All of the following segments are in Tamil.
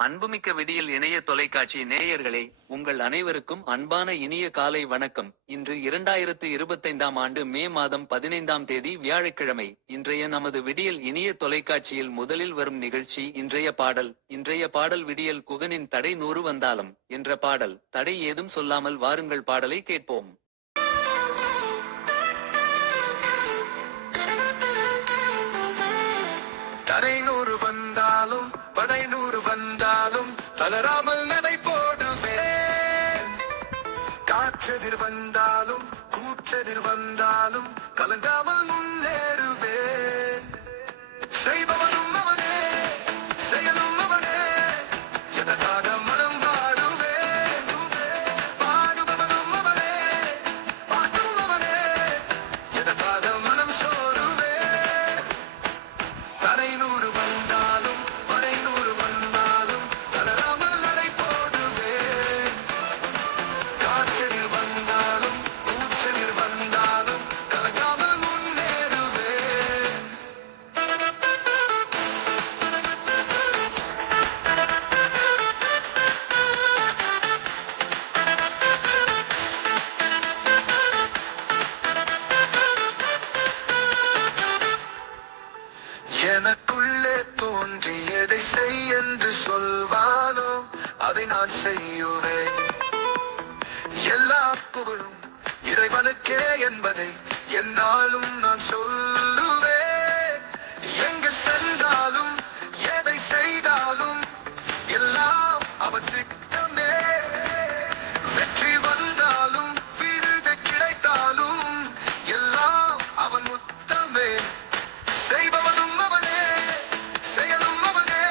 அன்புமிக்க விடியல் இணைய தொலைக்காட்சி நேயர்களே, உங்கள் அனைவருக்கும் அன்பான இனிய காலை வணக்கம். இன்று 2025ஆம் ஆண்டு மே மாதம் 15ஆம் தேதி வியாழக்கிழமை. இன்றைய நமது விடியல் இனிய தொலைக்காட்சியில் முதலில் வரும் நிகழ்ச்சி இன்றைய பாடல். இன்றைய பாடல் விடியல் குகனின் தடை 100 வந்தாலும் என்ற பாடல். தடை ஏதும் சொல்லாமல் வாருங்கள் பாடலை கேட்போம். தடை 100 வந்தாலும் படை 100 வந்தாலும் தளராமல் நடை போடுவேன். காற்றெதிர் வந்தாலும் கூற்றெதிர் வந்தாலும் கலங்காமல் முன்னேறுவேன். செய்பவனும் அவனே, செயலும் அவனே, எதற்காக மனம் வாடுவேன். பாடுபவனும் அவனே, பாட்டும் அவனே, எதற்காக மனம் சோறுவேன். தடை 100 வந்தாலும் படை 100 வந்தாலும் தளராமல் நடை போடுவேன். காற்றெதிர் வந்தாலும் கூற்றெதிர் வந்தாலும் கலங்காமல் முன்னேறுவேன். எனக்குள்ளே தோன்றியதை செய் என்று சொல்வானோ அதை நான் செய்யுவேன். எல்லா புகழும் இறைவனுக்கே என்பதை என்னாலும் நான் சொல்லுவேன். எங்கு சென்றாலும் எதை செய்தாலும் எல்லாம் அவன் சித்தமே. வெற்றி வந்தாலும் விருது கிடைத்தாலும் எல்லாம் அவன் முத்தமே. செய்பவனும் அவனே, செயலும் அவனே,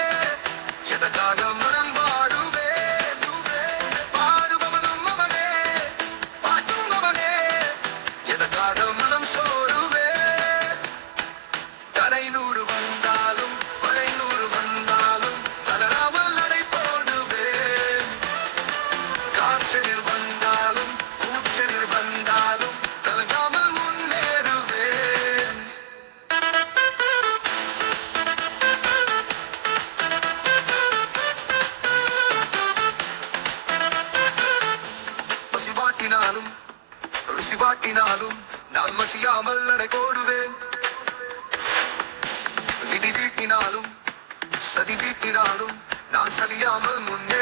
எதற்காக மனம் வாடுவேன். பாடுபவனும் அவனே, பாட்டும் அவனே, எதற்காக மனம் சோறுவேன். தடை 100 வந்தாலும் படை 100 வந்தாலும் தளராமல் நடை போடுவேன். காற்றெதிர் வந்தாலும் கூற்றெதிர் வந்தாலும் கலங்காமல் முன்னேறுவேன். பசிவாட்டினாலும் ருசிவாட்டினாலும் நான் மசியாமல் நடை போடுவேன். விதி வீட்டினாலும் சதி வீட்டினாலும் நான் சலியாமல் முன்னே